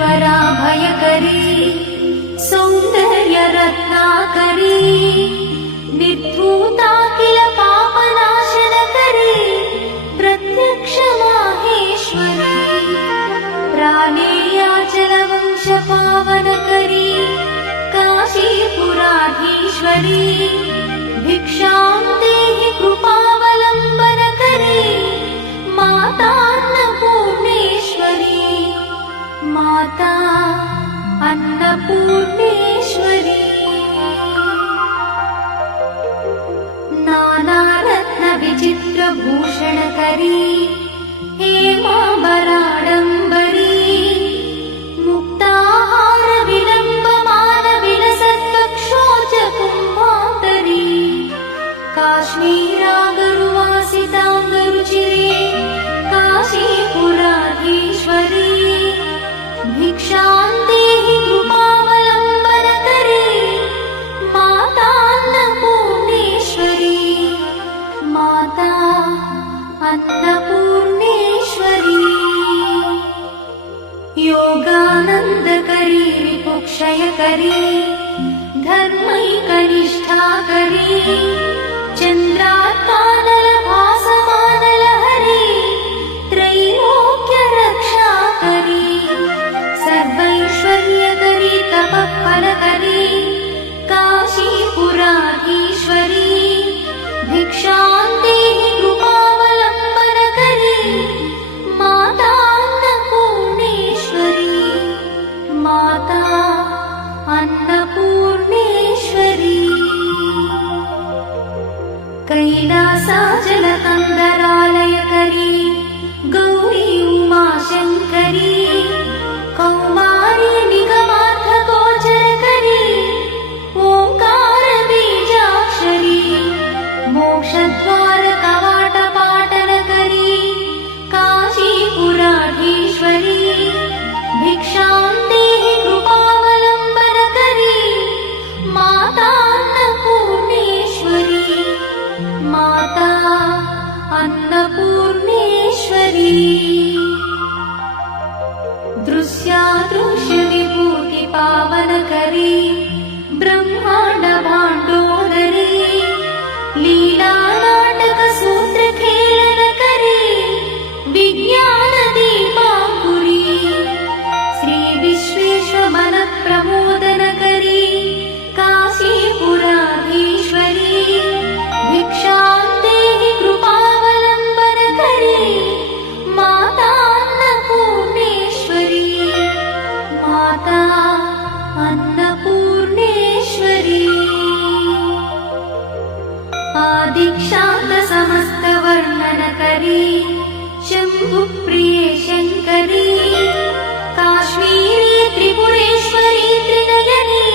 वरा भयकरी सौंदर्य रत्नाकरी निर्धूता किल पापनाशनकरी प्रत्यक्ष माहेश्वरी प्राणेयाचल वंश पावनकरी काशीपुराधीश्वरी भिक्षां देहि कृपावलम्बनकरी माता अन्नपूर्णेश्वरी माता अन्नपूर्णेश्वरी नानारत्न विचित्र भूषणकरी हेमांबराडम्बरी मुक्ताहार विलम्बमान विलसत्कक्षोज कुम्भान्तरी काश्मीरागरुवासिताङ्गरुचिरे काशीपुराधीश्वरी भिक्षां देहि कृपावलम्बनकरी माता अन्नपूर्णेश्वरी माता अन्नपूर्णेश्वरी योगानन्दकरी विपुक्षयकरी धर्मैकनिष्ठाकरी चन्द्रात्मानलभासमानलहरी त्रैलोक्यरक्षाकरी सर्वैश्वर्यकरी तपःफलकरी काशीपुराधीश्वरी भिक्षां देहि कृपावलम्बनकरी माता अन्नपूर्णेश्वरी माता अन्नपूर्णेश्वरी कैलासाचलकन्दरालयकरी गौरी उमाशङ्करी कौमारी निगमार्थगोचरकरी ओंकार बीजाक्षरी मोक्षद्वार कवाटपाटनकरी काशीपुराधीश्वरी भिक्षां देहि कृपावलम्बनकरी माता अन्नपूर्णेश्वरी माता अन्नपूर्णेश्वरी दृश्यादृश्य विभूति पावनकरी ब्रह्मांड भाण्डोदरी लीला नाटक सूत्र खेलनकरी विज्ञान दीपांकुरी श्री विश्वेश्वर मन प्रमोदनकरी काशीपुराधीश्वरी भिक्षां देहि कृपावलम्बनकरी माता अन्नपूर्णेश्वरी माता अन्नपूर्णेश्वरी आदिक्षान्त समस्त वर्णनकरी शम्भुप्रिये शङ्करी काश्मीरी त्रिपुरेश्वरी त्रिनयनी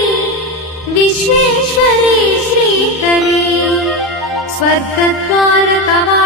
विश्वेश्वरी श्रीकरी स्वर्गद्वार कवा